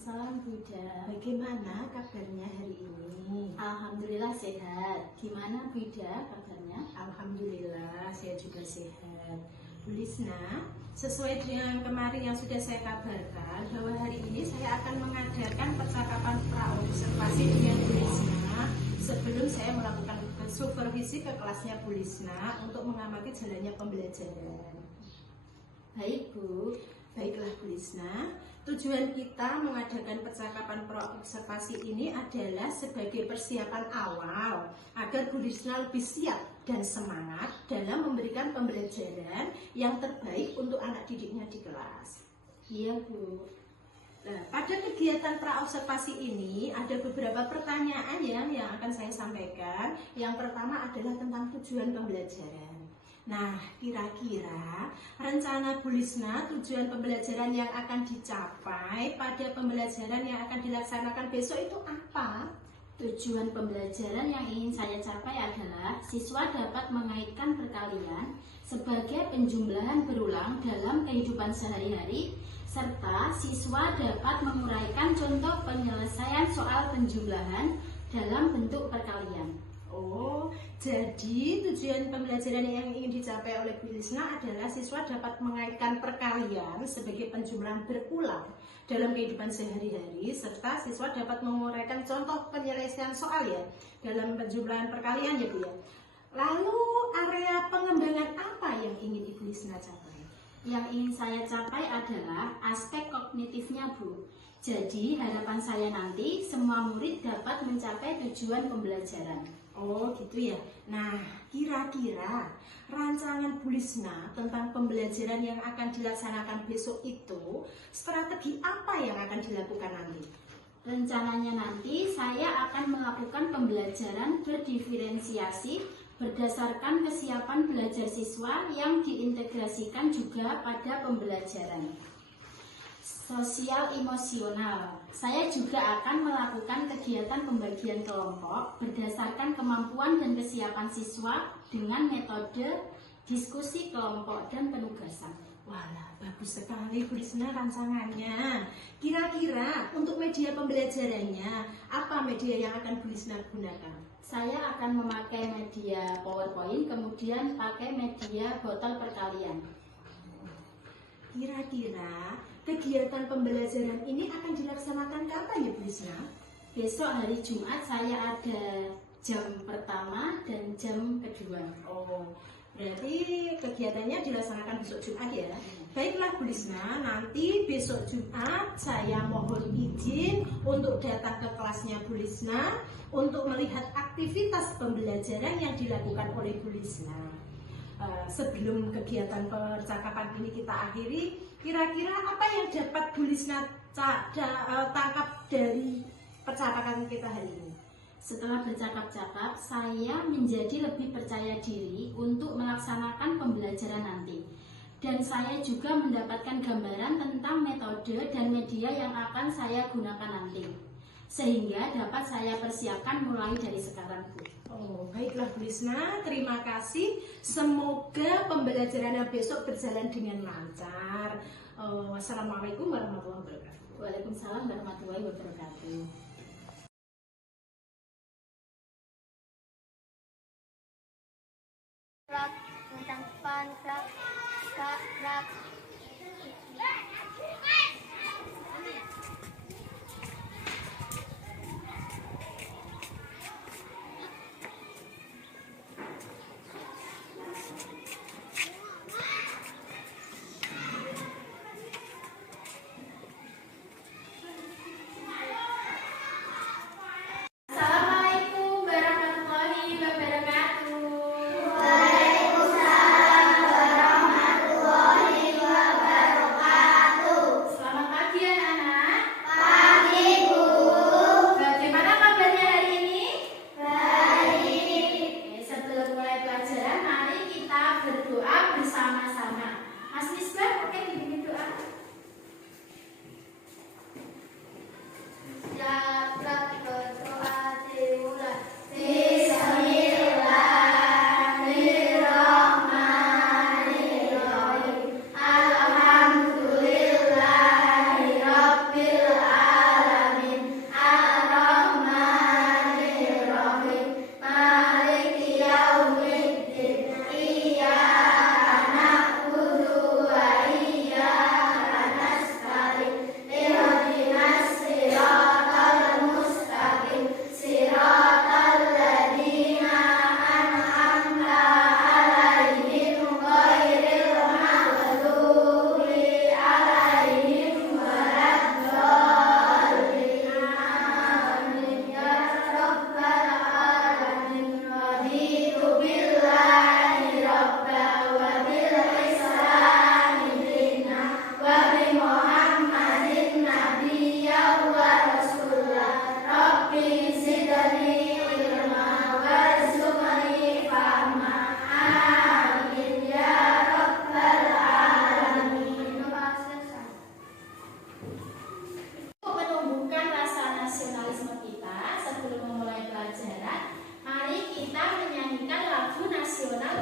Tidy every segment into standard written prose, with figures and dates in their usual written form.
Waalaikumsalam Buda. Bagaimana kabarnya hari ini? Alhamdulillah sehat. Gimana Buda kabarnya? Alhamdulillah saya juga sehat. Bu Lisna, sesuai dengan kemarin yang sudah saya kabarkan bahwa hari ini saya akan mengadakan percakapan pra-observasi dengan Bu Lisna sebelum saya melakukan supervisi ke kelasnya Bu Lisna untuk mengamati jalannya pembelajaran. Baik Bu. Baiklah Bu Lisna, tujuan kita mengadakan percakapan pro-observasi ini adalah sebagai persiapan awal agar Bu Lisna lebih siap dan semangat dalam memberikan pembelajaran yang terbaik untuk anak didiknya di kelas. Iya Bu. Nah, pada kegiatan pra-observasi ini ada beberapa pertanyaan yang akan saya sampaikan. Yang pertama adalah tentang tujuan pembelajaran. Nah, kira-kira rencana Bu Lisna tujuan pembelajaran yang akan dicapai pada pembelajaran yang akan dilaksanakan besok itu apa? Tujuan pembelajaran yang ingin saya capai adalah siswa dapat mengaitkan perkalian sebagai penjumlahan berulang dalam kehidupan sehari-hari, serta siswa dapat menguraikan contoh penyelesaian soal penjumlahan dalam bentuk perkalian. Oh, jadi tujuan pembelajaran yang ingin dicapai oleh Bu Lisna adalah siswa dapat mengaitkan perkalian sebagai penjumlahan berulang dalam kehidupan sehari-hari, serta siswa dapat menguraikan contoh penyelesaian soal ya dalam penjumlahan perkalian ya Bu ya. Lalu area pengembangan apa yang ingin Ibu Lisna capai? Yang ingin saya capai adalah aspek kognitifnya Bu. Jadi harapan saya nanti semua murid dapat mencapai tujuan pembelajaran. Oh gitu ya. Nah, kira-kira rancangan Bu Lisna tentang pembelajaran yang akan dilaksanakan besok itu strategi apa yang akan dilakukan nanti? Rencananya nanti saya akan melakukan pembelajaran berdiferensiasi berdasarkan kesiapan belajar siswa yang diintegrasikan juga pada pembelajaran sosial emosional. Saya juga akan melakukan kegiatan pembagian kelompok berdasarkan kemampuan dan kesiapan siswa dengan metode diskusi kelompok dan penugasan. Walah, bagus sekali Bu Lisna rancangannya. Kira-kira untuk media pembelajarannya, apa media yang akan Bu Lisna gunakan? Saya akan memakai media PowerPoint, kemudian pakai media botol perkalian. Kira-kira kegiatan pembelajaran ini akan dilaksanakan kapan ya Bu Lisna? Besok hari Jumat saya ada jam pertama dan jam kedua. Oh, berarti kegiatannya dilaksanakan besok Jumat ya? Baiklah Bu Lisna, nanti besok Jumat saya mohon izin untuk datang ke kelasnya Bu Lisna untuk melihat aktivitas pembelajaran yang dilakukan oleh Bu Lisna. Sebelum kegiatan percakapan ini kita akhiri, kira-kira apa yang dapat Bu Lisna tangkap dari percakapan kita hari ini? Setelah bercakap-cakap, saya menjadi lebih percaya diri untuk melaksanakan pembelajaran nanti. Dan saya juga mendapatkan gambaran tentang metode dan media yang akan saya gunakan nanti, sehingga dapat saya persiapkan mulai dari sekarang Bu. Oh, baiklah Bu Lisna, terima kasih. Semoga pembelajarannya besok berjalan dengan lancar. Wassalamualaikum warahmatullahi wabarakatuh. Waalaikumsalam warahmatullahi wabarakatuh. Rak, tentang pan, rak, kak, rak. Assalamualaikum warahmatullahi wabarakatuh. Waalaikumsalam warahmatullahi wabarakatuh.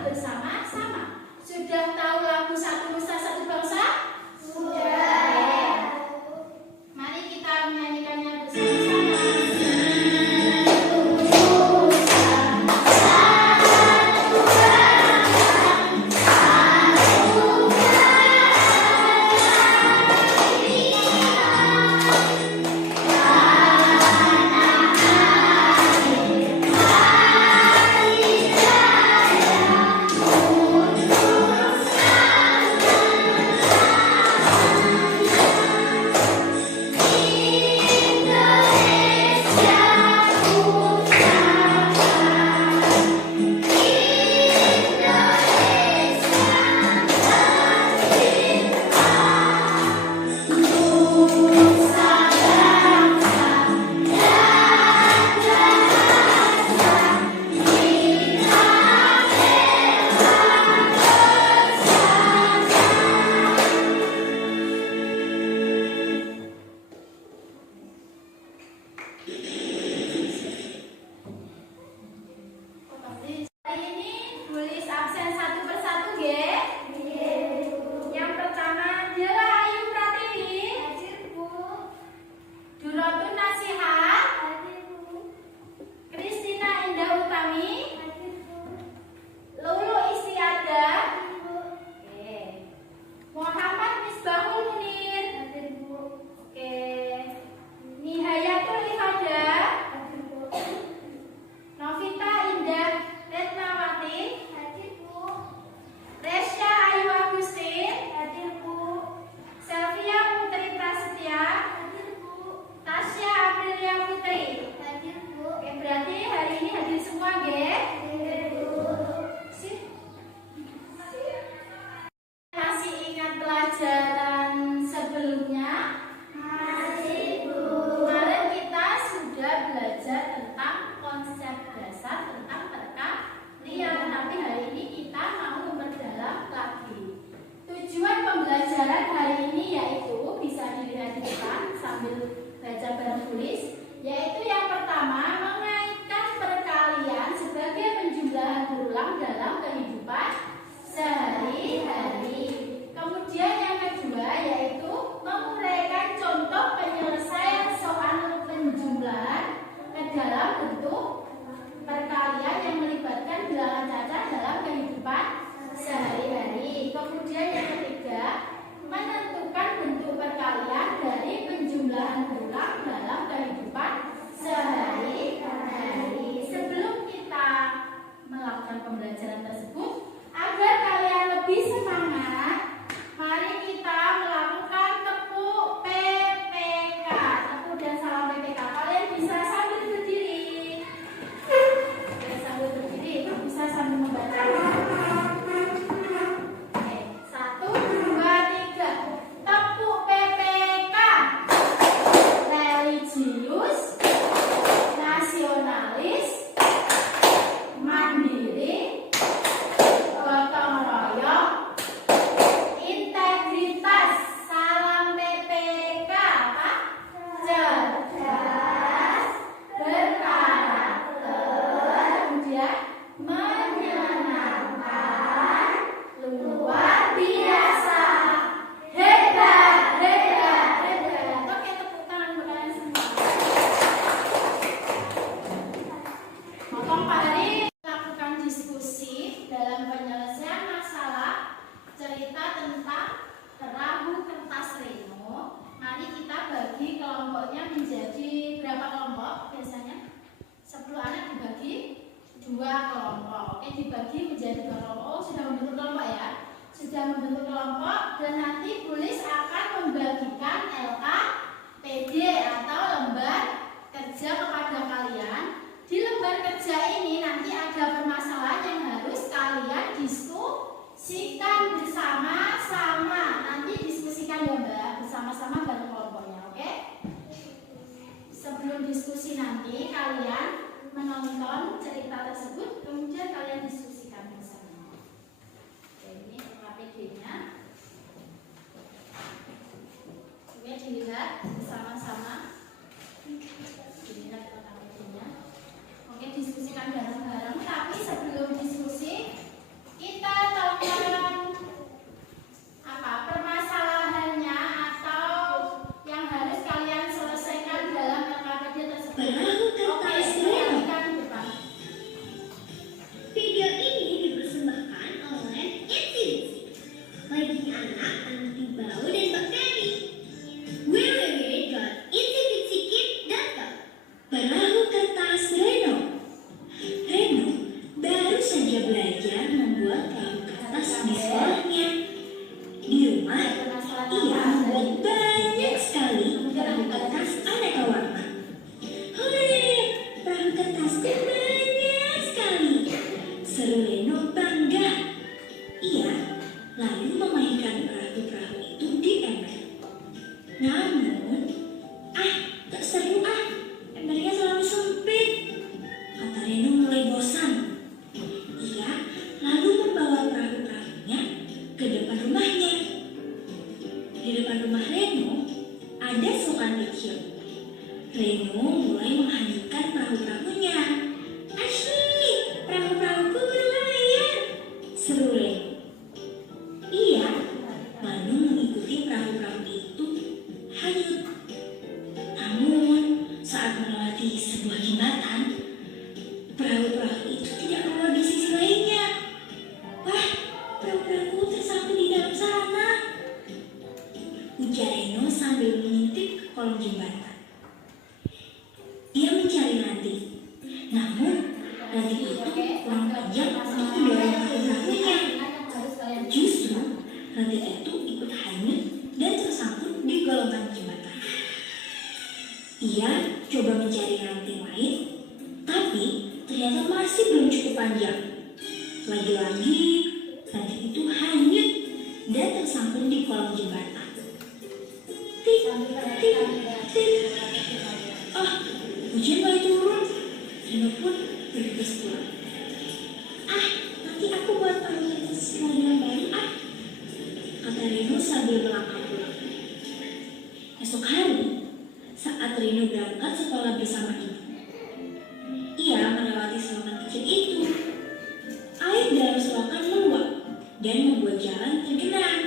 bersama-sama. Sudah tahu lagu Satu Nusa Satu Bangsa? Mari kita menyanyikannya bersama-sama. dibagi menjadi dua kelompok. Sudah membentuk kelompok ya? Sudah membentuk kelompok dan nanti tulis akan membagikan LKPD atau lembar kerja kepada kalian. Di lembar kerja ini nanti ada permasalahan yang harus kalian diskusikan bersama-sama. Nanti diskusikan ya Mbak, bersama-sama bareng kelompoknya, oke? Sebelum diskusi nanti kalian menonton cerita tersebut, kemudian kalian diskusikan bersama. Oke, ini KPD-nya. Oke, dilihat bersama-sama. Dilihat KPD-nya. Oke, diskusikan bareng-bareng. Tapi sebelum diskusi, membuat perahu kertas di sekolahnya. Di rumah, ia membuat banyak sekali perahu kertas aneka warna. Hore, perahu kertasku banyak sekali. Seru Reno bangga. Ia lalu memainkan perahu-perahu itu di ember. Namun, tak seru embernya selalu sempit. Kata Reno mulai bosan. Ia lalu membawa perahu-perahunya ke depan rumahnya. Di depan rumah Reno ada selokan kecil. Reno mulai menghanyutkan perahu-perahunya. Asyik, perahu-perahuku berlayar. Seru Reno. Ia lalu mengikuti perahu-perahu itu hanyut. Namun, saat melewati sebuah jembatan, perahu-perahu itu tidak keluar di sisi lainnya. Wah, perahu-perahu tersangkut di dalam sana, ujar Reno sambil mengintip ke kolong jembatan. Dia mencari ranting, namun ranting itu kurang panjang untuk mendorong perahu-perahunya. Justru ranting itu ikut hanyut dan tersangkut di golongan jembatan. Ia coba mencari ranting lain, tapi ternyata masih belum cukup panjang. Lagi-lagi ranting itu hanyut dan tersangkut di kolong jembatan. Tik, tik, tik. Hujan mulai turun. Reno pun bergegas pulang. Nanti aku buat perahu kertas model yang baru kata Reno sambil melangkah pulang. Esok hari, saat Reno berangkat sekolah bersama ibu, ia melewati selokan kecil itu. Air dalam selokan meluap dan membuat jalan tergenang.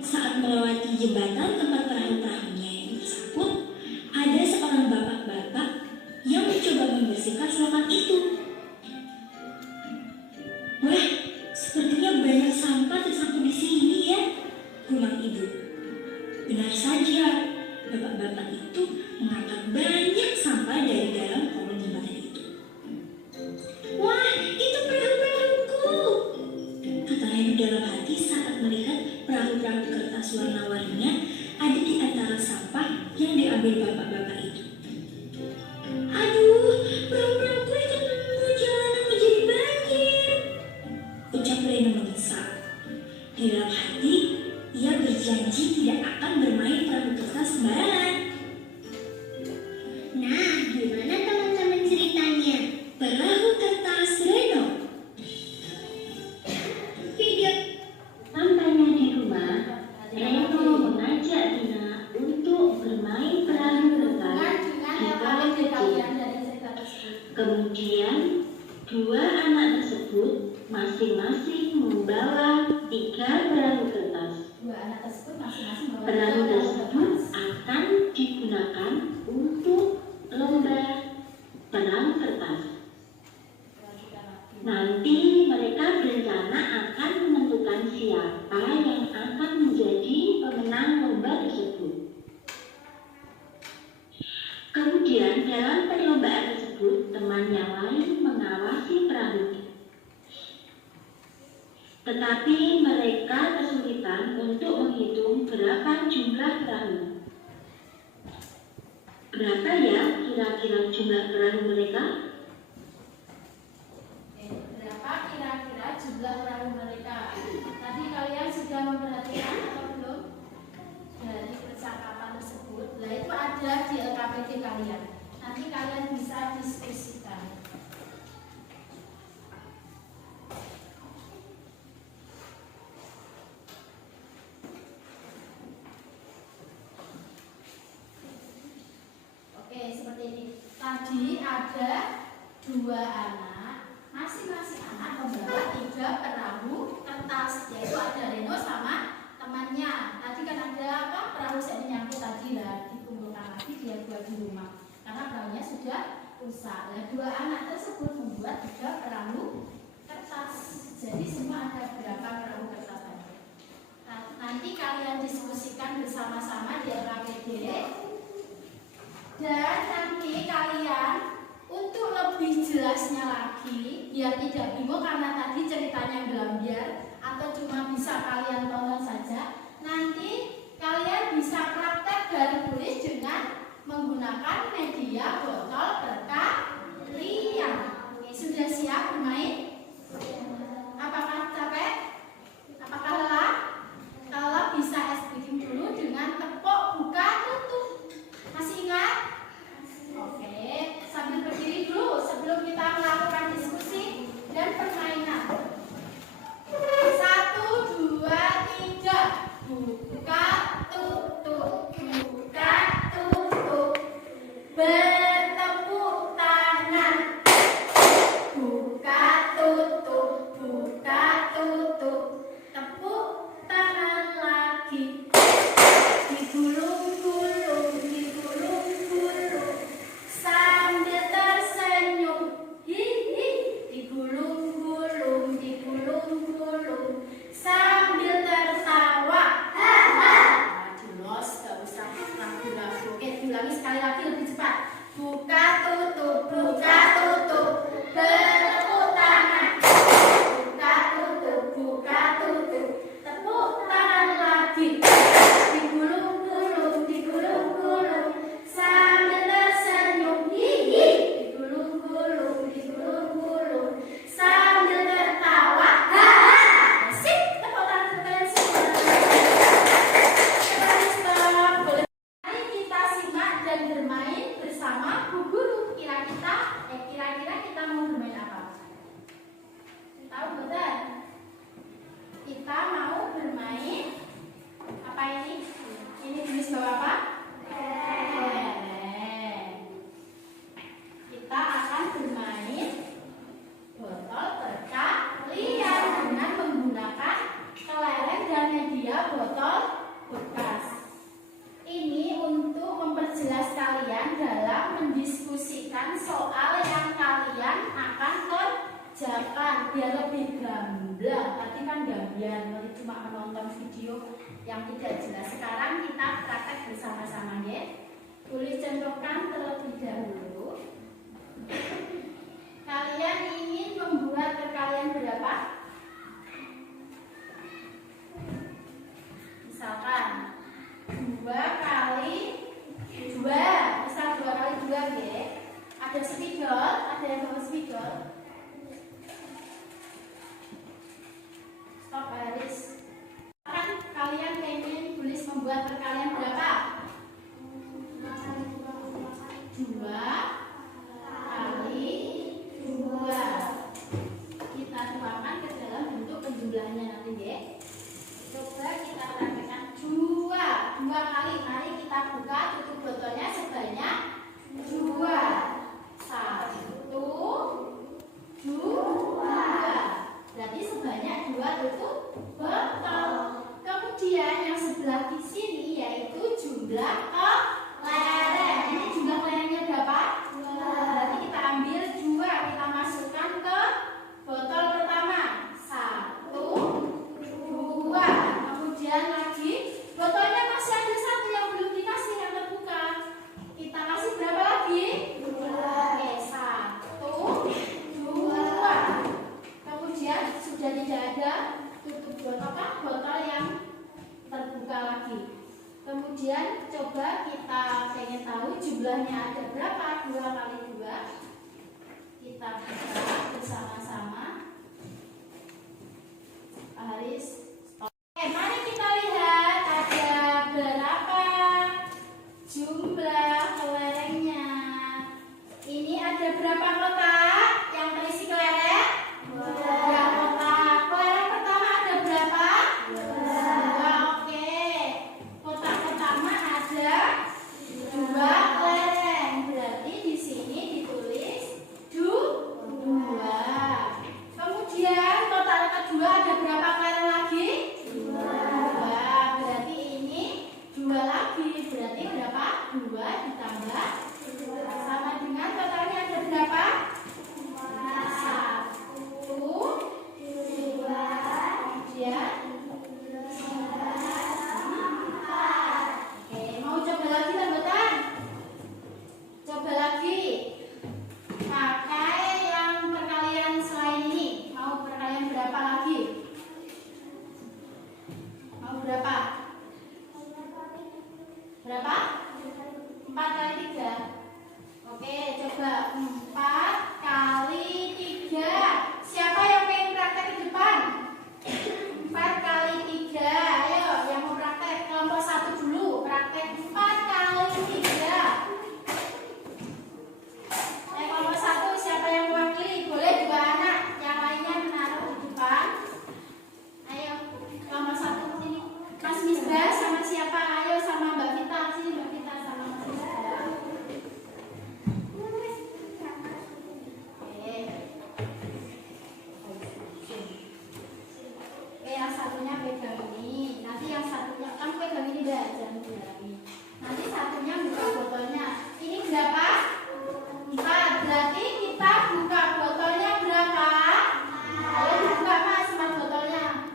Saat melewati jembatan tempat perahu-perahunya yang tersangkut, ada seorang bapak-bapak yang mencoba membersihkan selokan itu. Wah, sepertinya banyak sampah tersangkut di sini ya, gumam ibu. Benar saja, bapak-bapak itu mengangkat banyak sampah dari dalam kolong jembatan itu. Wah, itu perahu-perahuku, kata Reno dalam hati saat melihat perahu-perahu kertas warna-warninya ada di antara sampah yang diambil bapak-bapak itu. Aduh, perahu-perahuku ikut membuat jalanan menjadi banjir, ucap Reno menyesal. Di dalam hati, ia berjanji tidak akan bermain perahu kertas sembarangan. Nah, gimana teman-teman ceritanya? Perahu kertas Reno. Video. Sampainya di rumah, Reno mengajak Dina untuk bermain perahu kertas di kolam kecil. Kemudian, dua anak tersebut masing-masing membawa 3 perahu kertas. Perahu tersebut akan digunakan untuk lomba perahu kertas. Nanti mereka berencana akan menentukan siapa yang akan menjadi pemenang lomba tersebut. Kemudian dalam perlombaan tersebut, teman yang lain mengawasi perahunya. Tetapi mereka kesulitan untuk menghitung berapa jumlah perahu. Berapa ya kira-kira jumlah perahu mereka? Berapa kira-kira jumlah perahu mereka? Tadi kalian sudah memperhatikan atau belum? Dari percakapan tersebut, nah itu ada di LKPD kalian. Nanti kalian bisa diskusikan. Oke, seperti ini. Tadi ada 2 anak, masing-masing anak membawa 3 perahu kertas, yaitu ada Reno sama temannya. Tadi kan ada perahu saya nyangkut tadi lah, dikumpulkan lagi dia buat di rumah karena perahunya sudah rusak. Nah, 2 anak tersebut membuat 3 perahu kertas. Jadi semua ada berapa perahu kertas tadi? Nanti kalian diskusikan bersama-sama di LKPD. Dan nanti kalian untuk lebih jelasnya lagi Biar tidak bingung karena tadi ceritanya gambar atau cuma bisa kalian tonton saja. Nanti kalian bisa praktek dari tulis dengan menggunakan media botol berkalian. Sudah siap bermain? Apakah capek? Apakah lelah? Kalau bisa es bikin dulu dengan tepuk buka tutup. Masih ingat? Oke, sambil berdiri dulu sebelum kita melakukan diskusi dan permainan. 1, 2, 3. Buka tutup, buka tutup. Bertepuk tangan. Buka tutup, buka tutup. Tepuk tangan lagi. Digulung-gulung, digulung-gulung. Sambil tersenyum. Hihi. Digulung-gulung, digulung-gulung. Sambil tertawa. Haha. Jelas, gak usah ragu-ragu. Oke, diulangi sekali lagi lebih cepat. Buka tutup, buka tutup. Bertepuk tangan. Buka tutup, buka tutup. Tepuk tangan lagi. Digulung-gulung, digulung-gulung. Sambil tersenyum. Hihi. Digulung-gulung, digulung-gulung. Sambil tertawa. Haha. Asik. Tepuk tangan untuk kalian semua. Coba stop. Boleh. Mari kita simak dan bermain bersama Bu Guru. Kira-kira kita mau bermain apa? Tahu betul? Kita mau bermain apa ini? Ini tulis bawa apa? Kelereng. Kita akan bermain botol berkalian dengan menggunakan kelereng dan media botol bekas. Ini untuk memperjelas kalian dalam mendiskusikan soal yang kalian akan kerjakan biar lebih gamblang. Tadi kan gambar, nanti cuma menonton video yang tidak jelas. Sekarang kita praktek bersama-sama ya. Tulis contohkan terlebih dahulu. Kalian ingin membuat perkalian berapa? Misalkan 2 kali 2, misal 2 kali 2 ya. Ada spidol, ada yang bawa spidol. Stop Haris. Kan kalian pengen tulis membuat perkalian berapa? 2 kali 2. Kita tuangkan ke dalam bentuk penjumlahannya nanti ya. Coba kita praktekkan 2 kali. Mari kita buka tutup botolnya sebanyak 2. 1, 2. Berarti sebanyak 2 tutup botol. Kemudian yang sebelah di sini yaitu jumlah kelereng. Ini jumlah kelerengnya berapa? 2. Berarti kita ambil 2, kita masukkan ke botol pertama. 1, 2. Kemudian lagi botolnya masih ada 1 yang belum dikasih, yang terbuka. Kita kasih berapa lagi? 2. Oke, 1, 2. Kemudian sudah tidak ada tutup botol yang terbuka lagi. Kemudian coba kita pengen tahu jumlahnya ada berapa? 2 kali 2. Kita buka bersama-sama. Haris. Oke, mari kita lihat ada berapa jumlah kelerengnya. Ini ada berapa kotak yang terisi kelereng? 2 kotak. Kelereng pertama ada berapa? 2. Oke. Kotak pertama ada 2 kelereng. Berarti di sini ditulis 2. Kemudian kotak kedua ada berapa kelereng lagi? satunya pegang ini, nanti yang satunya kamu pegang ini dah, jangan dihalangi. Nanti satunya buka botolnya. Ini berapa? 4. Berarti kita buka botolnya berapa? Ayo dibuka Mas, 4 botolnya.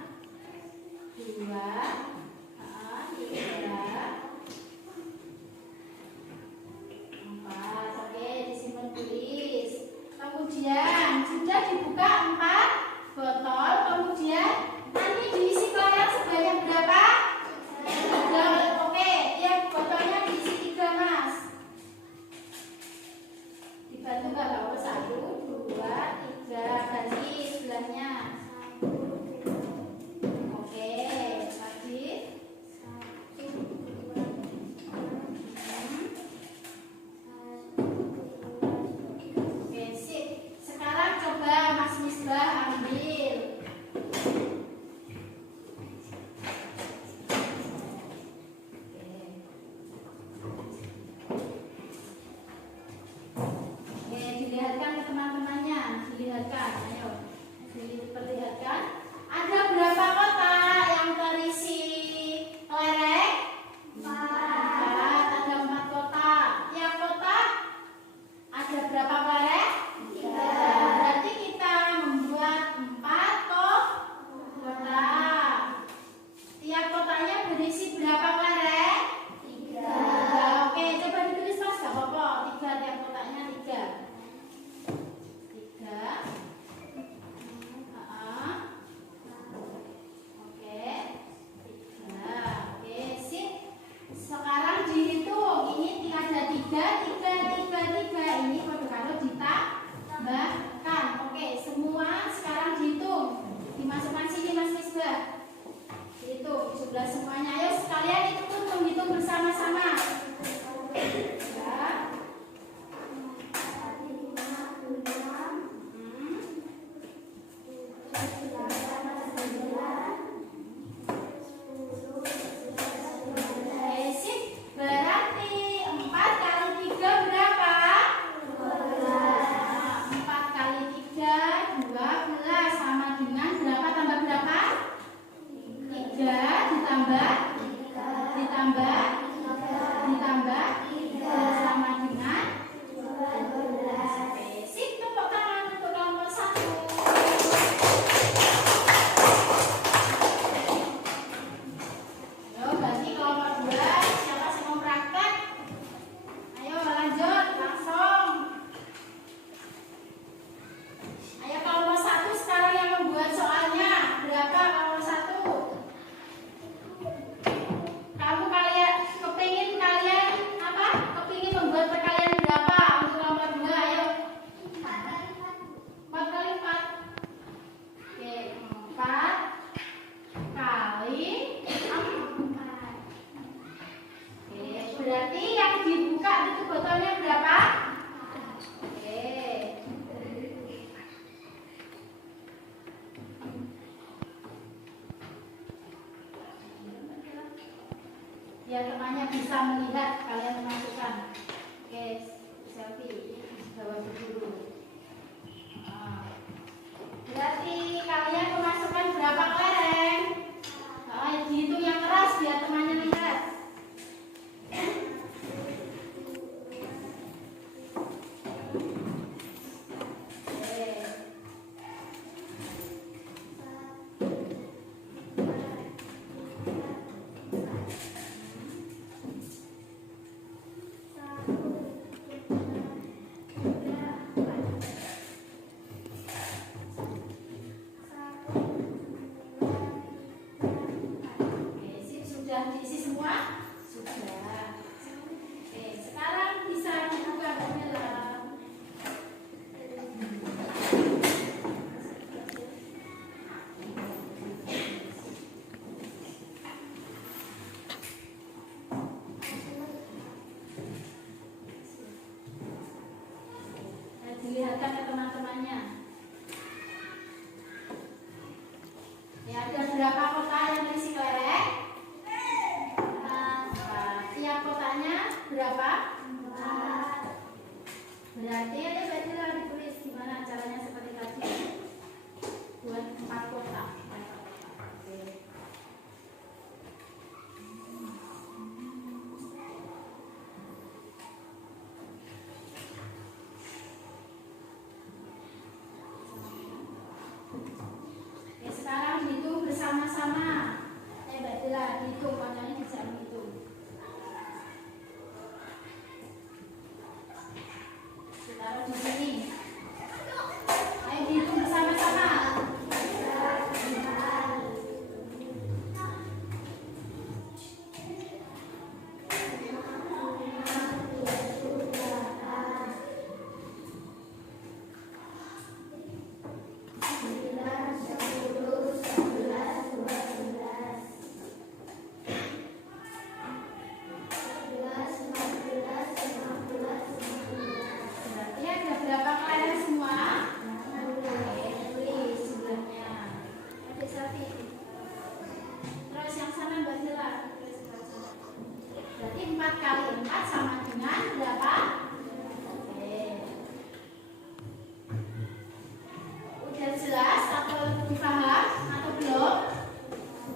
2, 3, 4. Oke, disimpan tulis. Kemudian sudah dibuka 4 botol. Kemudian nanti diisi kelereng sebanyak berapa? 3. Oke, ya botolnya diisi 3 Mas. Dibantu nggak bawa 1, 2, 3. Ganti sebelahnya. Oke, lagi. Oke, sip. Sekarang coba Mas Misbah ambil. Oke, dilihatkan ke teman-temannya. Dilihatkan, ayo. Diperlihatkan. Ada berapa kotak yang terisi kelereng? 4. Ada 4 kotak. Tiap kotak ada berapa kelereng? 3. Berarti kita membuat 4 kotak. Tiap kotaknya berisi berapa kelereng? 3. Oke, coba ditulis Mas, gak apa-apa. 3, tiap kotaknya 3. 3. Oke. 3. Oke, sip. Sekarang dihitung. Ini ada 3. Ini kalau ditambahkan. Oke, semua sekarang dihitung. Dimasukkan sini Mas Misbah. Dihitung di sebelah semuanya. Ayo sekalian hitung bersama-sama. 3. Oke, sip. Berarti 4 kali 3 berapa? 4 kali 3, 12. Sama dengan berapa tambah berapa? 3 ditambah 3 sama dengan 12. Oke, sip. Tepuk tangan untuk kelompok 1. Ayo ganti kelompok 2. Siapa yang mau praktek? Ayo lanjut langsung. Ayo kelompok 1 sekarang yang membuat soalnya. Berapa kelompok 1? Kepingin kalian apa? Kepingin membuat perkalian berapa untuk kelompok 2? Ayo. 4 kali 4. Oke, 4 kali 4. Oke, berarti yang dibuka itu botolnya berapa? Oke. Biar temannya bisa melihat kalian memasukkan. Oke, selfie. Bawa dulu. Berarti kalian memasukkan berapa kelereng? Dihitung yang keras biar temannya lihat. Sudah diisi semua? Sudah. Oke, sekarang bisa dibuka jendela. Dilihatkan ke teman-temannya. Ya, ada berapa kotak yang berisi kelereng? Tiap kotaknya berapa? 4. Berarti ada baca ditulis gimana caranya seperti tadi. Buat 4 kotak. Oke. bersama-sama. Mbak Dila, dihitung, panjangnya bisa menghitung. Ditaruh di sini. Ayo dihitung bersama-sama. Berarti ada berapa kalian semua? Oke, tulis jumlahnya. Adik Safi. Terus yang sana Mbak Dila. Berarti 4 kali 4 sama dengan berapa? Oke. Udah jelas atau dipaham atau belum?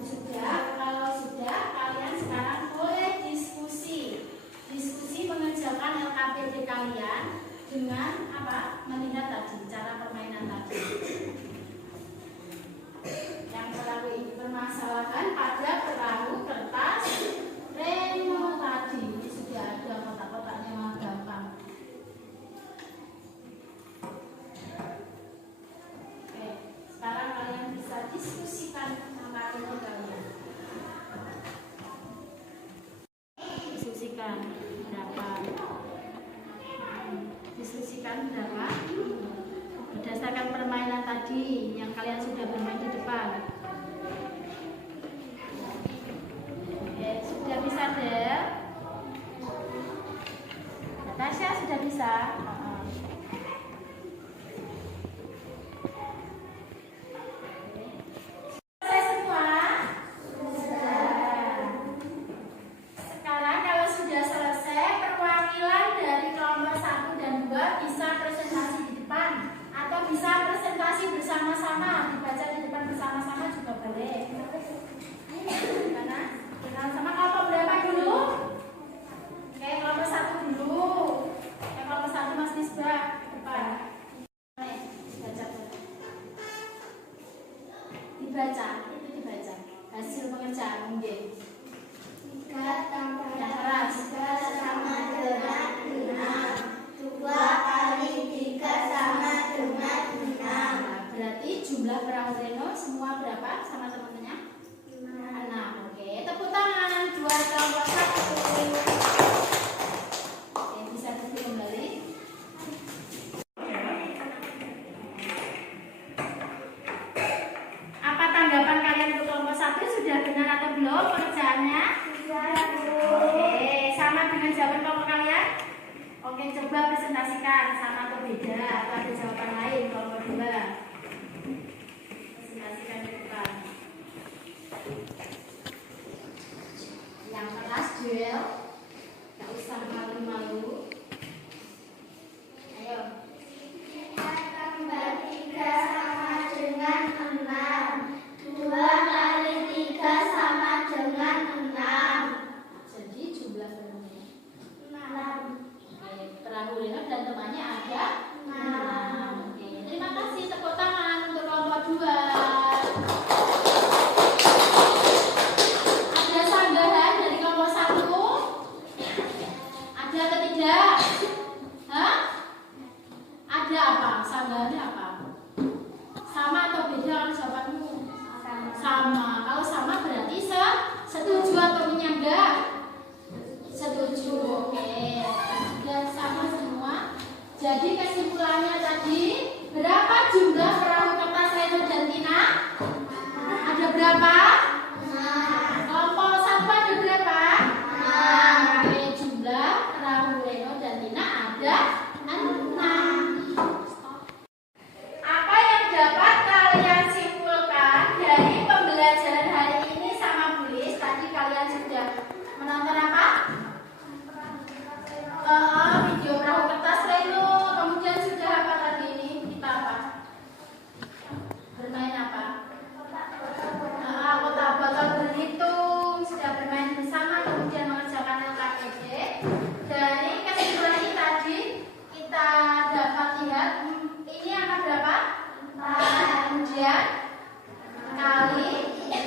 Sudah. Kalau sudah, kalian sekarang boleh diskusi. Diskusi mengerjakan LKPD kalian dengan apa? Melihat tadi cara permainan tadi. Yang perahu ini permasalahan pada perahu kertas Reno tadi. Ini sudah ada kotak-kotaknya, mah gampang. Oke, sekarang kalian bisa diskusikan sama Reno kalian. Diskusikan berapa? Diskusikan berapa? Berdasarkan permainan tadi yang kalian sudah bermain di depan. Oke, sudah bisa deh. Natasha sudah bisa. Selesai semua? Sekarang kalau sudah selesai, perwakilan dari kelompok 1 dan 2 bisa presentasi di depan atau bisa presentasi bersama-sama, dibaca di depan bersama-sama juga boleh. Karena kenal sama kelompok berapa dulu? Oke, kelompok 1 dulu. Kelompok 1 Mas Nisbah depan. Dibaca, itu dibaca. Hasil pengerjaan mungkin. 3 tambah Yang keras. 3 sama dengan 6. 2 kali 3 sama dengan 6. Nah, berarti jumlah perahu Reno semua berapa sama teman-temannya? 6. Oke, tepuk tangan buat kelompok 1. Oke, bisa duduk kembali. Apa tanggapan kalian untuk kelompok 1? Sudah benar atau belum pengerjaannya? Oke, sama dengan jawaban kelompok kalian? Oke, coba presentasikan sama atau beda atau ada jawaban lain kelompok 2. Presentasikan di depan. Yang keras duel, gak usah malu-malu. Ayo. 3 tambah 3 sama dengan 6. 2 kali 3 sama dengan 6. Jadi jumlah perahunya 6. Oke, perahu Reno dan temannya ada 6. Oke, terima kasih, tepuk tangan untuk kelompok 2. Ada sanggahan dari kelompok 1? Ada atau tidak? Hah? Ada apa? Sanggahannya apa? Sama atau beda kalau jawabanmu? Sama. Kalau sama berarti setuju atau menyanggah? Setuju. Oke. Dan sama semua. Jadi kesimpulannya tadi, berapa jumlah perahu kertas Reno dan Tina? Ada berapa? Kelompok 1 ada berapa? Oke, jumlah perahu Reno dan Tina ada 6. Apa yang dapat kalian simpulkan dari pembelajaran hari ini sama Bulis? Tadi kalian sudah menonton apa? Video perahu kertas Reno. Kemudian sudah apa tadi ini? Kita apa? Bermain apa? Kotak botol berhitung. Sudah bermain bersama. Kemudian mengerjakan LKPD. Dari kesimpulan ini tadi kita dapat lihat ini angka berapa? 4. Kemudian kali 3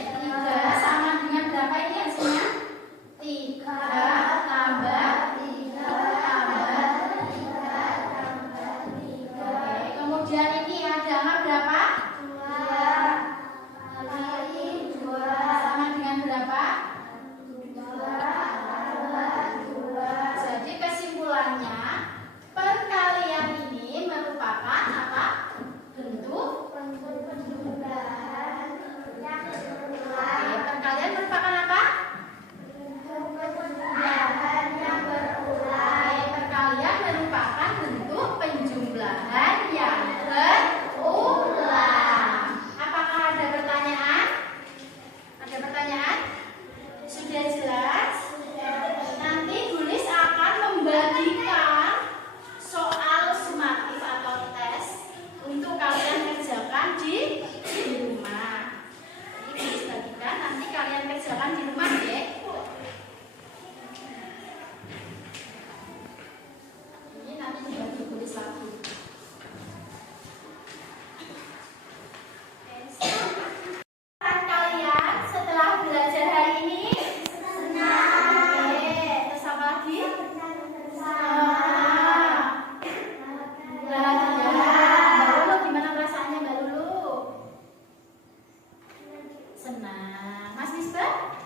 Senang. Mas Misbah?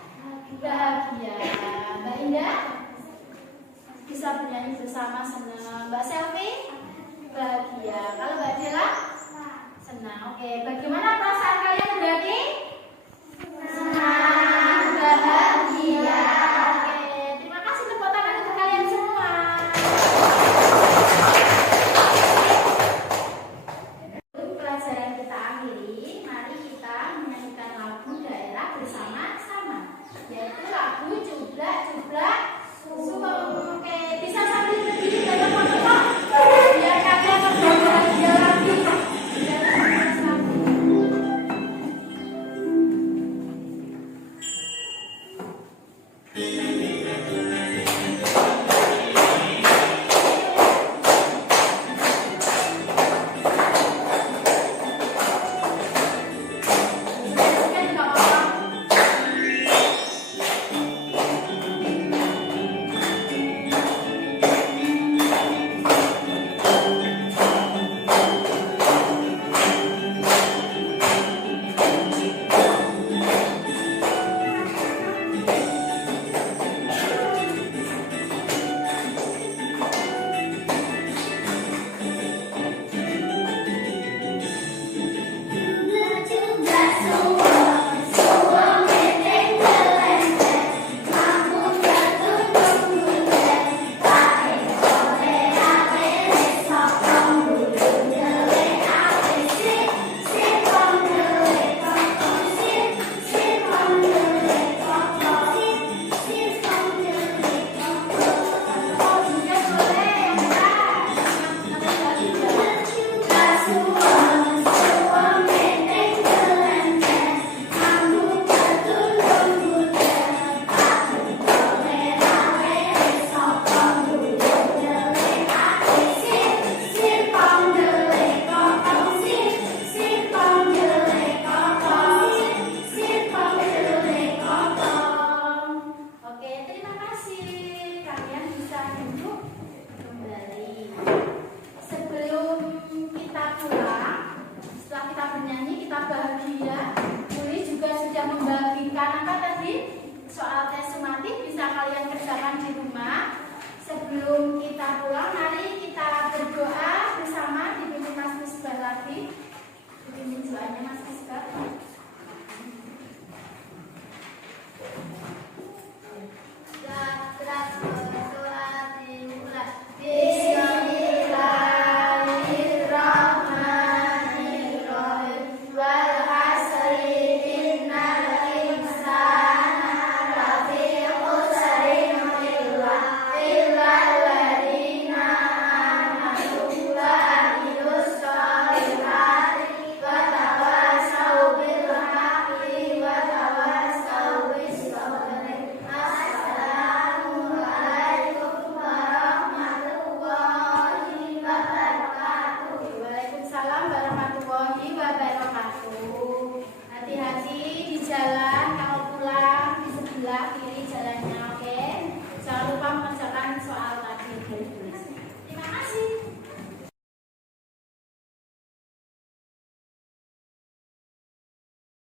Bahagia. Mbak Indah? Bisa bernyanyi bersama, senang. Mbak Selvi? Bahagia. Kalau Mbak Dela? Senang. Oke, bagaimana perasaan kalian berarti? Senang, bahagia. Oke, terima kasih tepuk tangan untuk kalian semua. Pelajaran kita akhiri, mari kita menyanyikan lagu daerah bersama-sama, yaitu lagu Jublak-Jublak Suweng. Oke, bisa sambil berdiri dan teman-teman biar kalian lebih bahagia lagi. Sebelum kita pulang, mari kita berdoa bersama, dipimpin Mas Misbah lagi. Dipimpin doanya Mas Misbah.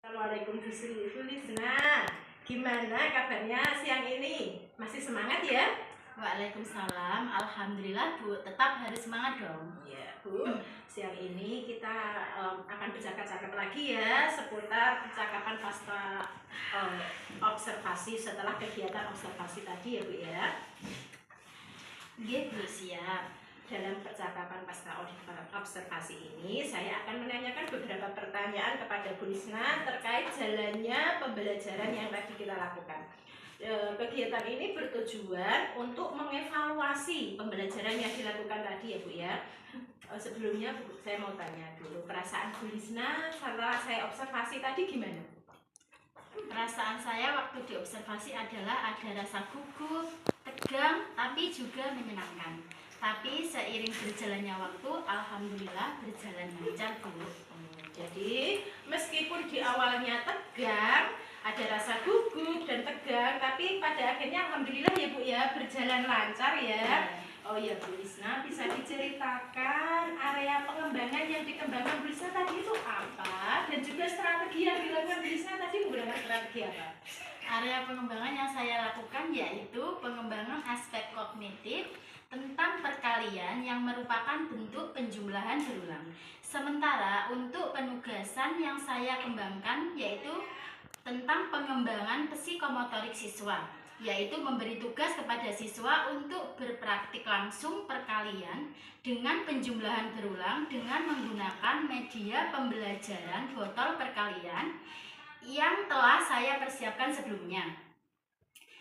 Assalamualaikum Bu Lisna. Gimana kabarnya siang ini? Masih semangat ya? Waalaikumsalam. Alhamdulillah Bu, tetap harus semangat dong. Ya Bu, siang ini kita akan bercakap-cakap lagi ya seputar percakapan pasca observasi setelah kegiatan observasi tadi ya Bu ya. Nggih Bu, siap. Dalam percakapan pasca observasi ini, saya akan menanyakan beberapa pertanyaan kepada Bu Lisna terkait jalannya pembelajaran yang tadi kita lakukan. Kegiatan ini bertujuan untuk mengevaluasi pembelajaran yang dilakukan tadi ya Bu ya. Sebelumnya Bu, saya mau tanya dulu, perasaan Bu Lisna setelah saya observasi tadi gimana? Perasaan saya waktu diobservasi adalah ada rasa gugup, tegang, tapi juga menyenangkan. Tapi seiring berjalannya waktu, alhamdulillah berjalan lancar Bu. Jadi meskipun di awalnya tegang, ada rasa gugup dan tegang, tapi pada akhirnya alhamdulillah ya Bu ya berjalan lancar ya. Oh iya Bu Lisna, bisa diceritakan area pengembangan yang dikembangkan Bu Lisna tadi itu apa? Dan juga strategi yang dilakukan Bu Lisna tadi menggunakan strategi apa? Area pengembangan yang saya lakukan yaitu pengembangan aspek kognitif tentang perkalian yang merupakan bentuk penjumlahan berulang. Sementara untuk penugasan yang saya kembangkan yaitu tentang pengembangan psikomotorik siswa, yaitu memberi tugas kepada siswa untuk berpraktik langsung perkalian dengan penjumlahan berulang dengan menggunakan media pembelajaran botol perkalian yang telah saya persiapkan sebelumnya.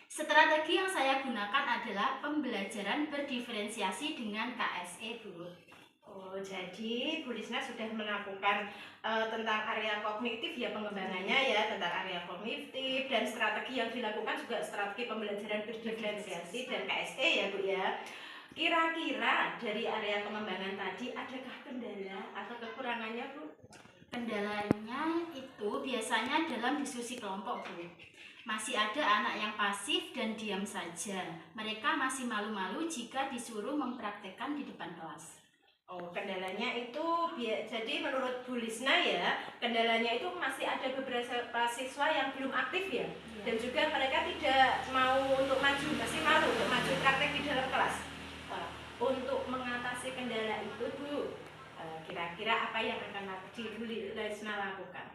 Strategi yang saya gunakan adalah pembelajaran berdiferensiasi dengan KSE, Bu. Oh, jadi Bu Lisna sudah melakukan tentang area kognitif ya pengembangannya ya, tentang area kognitif dan strategi yang dilakukan juga strategi pembelajaran berdiferensiasi dan KSE ya Bu ya. Kira-kira dari area pengembangan tadi adakah kendala atau kekurangannya Bu? Kendalanya itu biasanya dalam diskusi kelompok, Bu. Masih ada anak yang pasif dan diam saja. Mereka masih malu-malu jika disuruh mempraktekkan di depan kelas. Oh, kendalanya itu jadi menurut Bu Lisna ya, kendalanya itu masih ada beberapa siswa yang belum aktif ya, dan juga mereka tidak mau untuk maju, masih malu untuk maju praktek di dalam kelas. Untuk mengatasi kendala itu Bu, kira-kira apa yang akan Bu Lisna lakukan?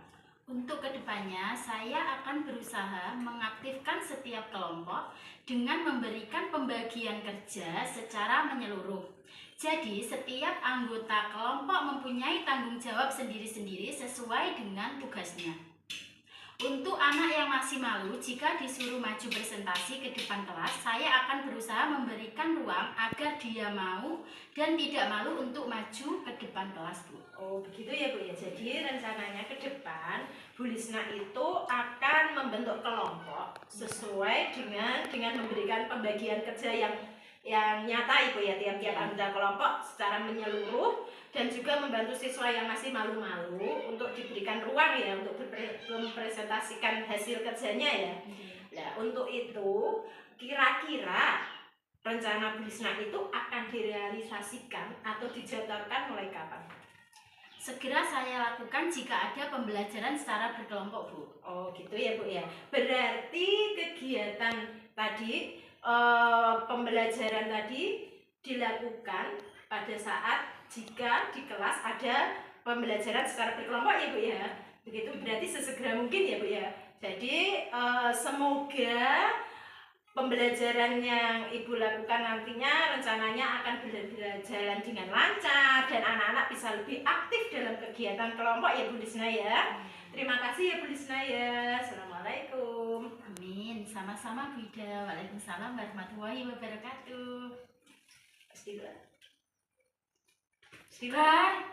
Untuk kedepannya, saya akan berusaha mengaktifkan setiap kelompok dengan memberikan pembagian kerja secara menyeluruh. Jadi, setiap anggota kelompok mempunyai tanggung jawab sendiri-sendiri sesuai dengan tugasnya. Untuk anak yang masih malu, jika disuruh maju presentasi ke depan kelas, saya akan berusaha memberikan ruang agar dia mau dan tidak malu untuk maju ke depan kelas, Bu. Oh begitu ya Bu ya. Jadi rencananya ke depan Bu Lisna itu akan membentuk kelompok sesuai dengan memberikan pembagian kerja yang nyata Ibu ya, tiap-tiap anggota kelompok secara menyeluruh dan juga membantu siswa yang masih malu-malu untuk diberikan ruang ya untuk mempresentasikan hasil kerjanya ya. Nah untuk itu kira-kira rencana Bu Lisna itu akan direalisasikan atau dijadwalkan mulai kapan? Segera saya lakukan jika ada pembelajaran secara berkelompok, Bu. Oh gitu ya Bu ya. Berarti kegiatan tadi pembelajaran tadi dilakukan pada saat jika di kelas ada pembelajaran secara berkelompok ya Bu ya. Begitu berarti sesegera mungkin ya Bu ya. Jadi semoga pembelajaran yang Ibu lakukan nantinya rencananya akan berjalan dengan lancar dan anak-anak bisa lebih aktif dalam kegiatan kelompok ya Bu Lisna ya. Terima kasih ya Bu Lisna ya. Assalamualaikum. Amin. Sama-sama, Bu Ida. Waalaikumsalam warahmatullahi wabarakatuh. Bismillah. Bismillah.